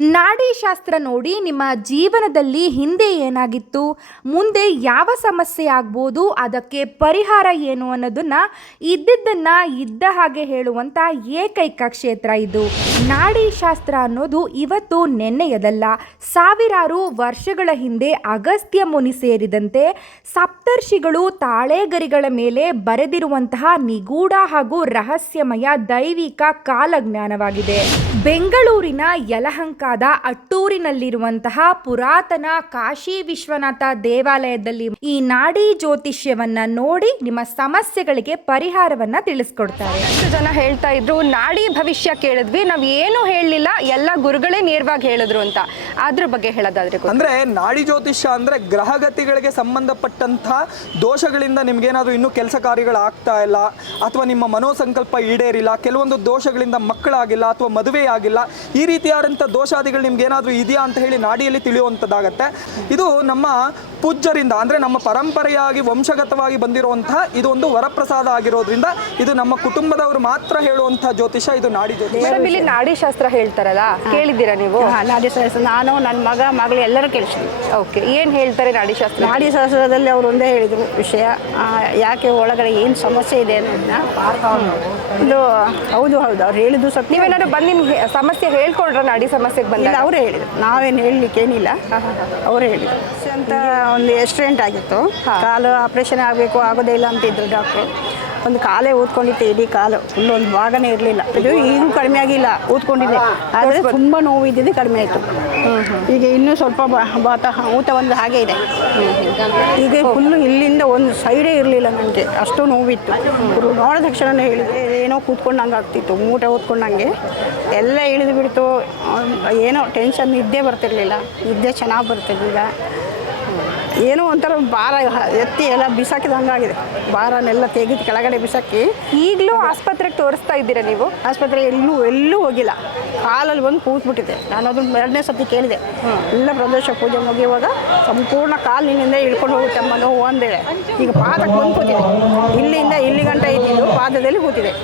ನಾಡಿ ಶಾಸ್ತ್ರ ನೋಡಿ ನಿಮ್ಮ ಜೀವನದಲ್ಲಿ ಹಿಂದೆ ಏನಾಗಿತ್ತು, ಮುಂದೆ ಯಾವ ಸಮಸ್ಯೆ ಆಗ್ಬೋದು, ಅದಕ್ಕೆ ಪರಿಹಾರ ಏನು ಅನ್ನೋದನ್ನ ಇದ್ದಿದ್ದನ್ನ ಇದ್ದ ಹಾಗೆ ಹೇಳುವಂಥ ಏಕೈಕ ಕ್ಷೇತ್ರ ಇದು. ನಾಡಿ ಶಾಸ್ತ್ರ ಅನ್ನೋದು ಇವತ್ತು ನೆನ್ನೆಯದಲ್ಲ. ಸಾವಿರಾರು ವರ್ಷಗಳ ಹಿಂದೆ ಅಗಸ್ತ್ಯ ಮುನಿ ಸೇರಿದಂತೆ ಸಪ್ತರ್ಷಿಗಳು ತಾಳೆಗರಿಗಳ ಮೇಲೆ ಬರೆದಿರುವಂತಹ ನಿಗೂಢ ಹಾಗೂ ರಹಸ್ಯಮಯ ದೈವಿಕ ಕಾಲಜ್ಞಾನವಾಗಿದೆ. ಬೆಂಗಳೂರಿನ ಯಲಹಂಕದ ಅಟ್ಟೂರಿನಲ್ಲಿರುವಂತಹ ಪುರಾತನ ಕಾಶಿ ವಿಶ್ವನಾಥ ದೇವಾಲಯದಲ್ಲಿ ಈ ನಾಡಿ ಜ್ಯೋತಿಷ್ಯವನ್ನ ನೋಡಿ ನಿಮ್ಮ ಸಮಸ್ಯೆಗಳಿಗೆ ಪರಿಹಾರವನ್ನ ತಿಳಿಸ್ಕೊಡ್ತಾರೆ. ಎಷ್ಟು ಜನ ಹೇಳ್ತಾ ಇದ್ರು ನಾಡಿ ಭವಿಷ್ಯ ಕೇಳಿದ್ವಿ, ನಾವ್ ಏನು ಹೇಳಲಿಲ್ಲ, ಎಲ್ಲ ಗುರುಗಳೇ ನೇರವಾಗಿ ಹೇಳಿದ್ರು ಅಂತ. ಅದ್ರ ಬಗ್ಗೆ ಹೇಳೋದಾದ್ರೆ ಅಂದ್ರೆ ನಾಡಿ ಜ್ಯೋತಿಷ್ಯ ಅಂದ್ರೆ ಗ್ರಹಗತಿಗಳಿಗೆ ಸಂಬಂಧಪಟ್ಟಂತಹ ದೋಷಗಳಿಂದ ನಿಮ್ಗೇನಾದ್ರೂ ಇನ್ನೂ ಕೆಲಸ ಕಾರ್ಯಗಳು ಆಗ್ತಾ ಇಲ್ಲ, ಅಥವಾ ನಿಮ್ಮ ಮನೋಸಂಕಲ್ಪ ಈಡೇರಿಲ್ಲ, ಕೆಲವೊಂದು ದೋಷಗಳಿಂದ ಮಕ್ಕಳಾಗಿಲ್ಲ ಅಥವಾ ಮದುವೆ ಆಗಿಲ್ಲ, ಈ ರೀತಿಯಾದಂಥ ದೋಷಾದಿಗಳು ನಿಮ್ಗೆ ಏನಾದರೂ ಇದೆಯಾ ಅಂತ ಹೇಳಿ ನಾಡಿಯಲ್ಲಿ ತಿಳಿಯುವಂಥದ್ದಾಗತ್ತೆ. ಇದು ನಮ್ಮ ಪೂಜ್ಯರಿಂದ ಅಂದರೆ ನಮ್ಮ ಪರಂಪರೆಯಾಗಿ ವಂಶಗತವಾಗಿ ಬಂದಿರುವಂತಹ ಇದು ಒಂದು ವರಪ್ರಸಾದ ಆಗಿರೋದ್ರಿಂದ ಇದು ನಮ್ಮ ಕುಟುಂಬದವರು ಮಾತ್ರ ಹೇಳುವಂತಹ ಜ್ಯೋತಿಷ, ಇದು ನಾಡಿ ಜ್ಯೋತಿಷ. ಇಲ್ಲಿ ನಾಡಿ ಶಾಸ್ತ್ರ ಹೇಳ್ತಾರಲ್ಲ, ಕೇಳಿದ್ದೀರಾ ನೀವು? ನಾಡಿ ಶಾಸ್ತ್ರ ನಾನು ನನ್ನ ಮಗಳು ಎಲ್ಲರೂ ಕೇಳಿಸಿದ್ವಿ. ಓಕೆ, ಏನು ಹೇಳ್ತಾರೆ ನಾಡಿ ಶಾಸ್ತ್ರ? ನಾಡಿ ಶಾಸ್ತ್ರದಲ್ಲಿ ಅವರು ಒಂದೇ ಹೇಳಿದರು ವಿಷಯ, ಯಾಕೆ ಒಳಗಡೆ ಏನು ಸಮಸ್ಯೆ ಇದೆ ಅನ್ನೋದನ್ನ. ಇದು ಹೌದು ಅವ್ರು ಹೇಳಿದ್ದು ಸತ್ಯ. ನೀವೇನಾದ್ರು ಬಂದು ನಿಮ್ಗೆ ಸಮಸ್ಯೆ ಹೇಳ್ಕೊಳ್ರ? ನಾಡಿ ಸಮಸ್ಯೆಗೆ ಬಂದಿಲ್ಲ, ಅವರೇ ಹೇಳಿದ್ರು, ನಾವೇನು ಹೇಳಲಿಕ್ಕೇನಿಲ್ಲ, ಅವರೇ ಹೇಳಿದ್ರು. ಅಂತ ಒಂದು ಎಕ್ಸಿಡೆಂಟ್ ಆಗಿತ್ತು, ಕಾಲು ಆಪ್ರೇಷನ್ ಆಗಬೇಕು, ಆಗೋದೇ ಇಲ್ಲ ಅಂತಿದ್ರು ಡಾಕ್ಟ್ರು. ಒಂದು ಕಾಲೇ ಊದ್ಕೊಂಡಿತ್ತು, ಇಡೀ ಕಾಲು ಫುಲ್ ಒಂದು ಭಾಗನೇ ಇರಲಿಲ್ಲ. ಇದು ಈಗೂ ಕಡಿಮೆ ಆಗಿಲ್ಲ, ಊದ್ಕೊಂಡಿದೆ, ಆದರೆ ತುಂಬ ನೋವು ಇದ್ದಿದ್ದು ಕಡಿಮೆ ಆಯಿತು. ಈಗ ಇನ್ನೂ ಸ್ವಲ್ಪ ಊತ ಒಂದು ಹಾಗೆ ಇದೆ. ಈಗ ಫುಲ್ಲು ಇಲ್ಲಿಂದ ಒಂದು ಸೈಡೇ ಇರಲಿಲ್ಲ ನನಗೆ, ಅಷ್ಟು ನೋವಿತ್ತು. ನೋಡಿದ ತಕ್ಷಣ ಹೇಳಿದೆ ಏನೋ ಕೂತ್ಕೊಂಡಂಗೆ ಆಗ್ತಿತ್ತು, ಊಟ ಊದ್ಕೊಂಡಂಗೆ ಎಲ್ಲ ಇಳಿದು ಬಿಡ್ತು. ಏನೋ ಟೆನ್ಷನ್, ನಿದ್ದೆ ಬರ್ತಿರ್ಲಿಲ್ಲ, ನಿದ್ದೆ ಚೆನ್ನಾಗಿ ಬರ್ತಿರ್ಲಿಲ್ಲ. ಏನೋ ಒಂಥರ ಭಾರ ಎತ್ತಿ ಎಲ್ಲ ಬಿಸಾಕಿದಂಗಾಗಿದೆ, ಭಾರನೆಲ್ಲ ತೆಗೆದು ಕೆಳಗಡೆ ಬಿಸಾಕಿ. ಈಗಲೂ ಆಸ್ಪತ್ರೆಗೆ ತೋರಿಸ್ತಾ ಇದ್ದೀರಾ ನೀವು? ಆಸ್ಪತ್ರೆ ಎಲ್ಲೂ ಹೋಗಿಲ್ಲ, ಕಾಲಲ್ಲಿ ಬಂದು ಕೂತ್ಬಿಟ್ಟಿದೆ. ನಾನು ಅದನ್ನು 2ನೇ ಸತಿ ಕೇಳಿದೆ, ಎಲ್ಲ ಪ್ರದೋಷ ಪೂಜೆ ಮುಗಿಯುವಾಗ ಸಂಪೂರ್ಣ ಕಾಲಿನಿಂದ ಇಳ್ಕೊಂಡು ಹೋಗುತ್ತೆ ನೋವು ಅಂದೇಳೆ. ಈಗ ಪಾದಕ್ಕೆ ಬಂದು ಕೂತಿದೆ, ಇಲ್ಲಿಂದ ಇಲ್ಲಿ ಗಂಟೆ ಇದ್ದಿದ್ದು ಪಾದದಲ್ಲಿ ಕೂತಿದೆ.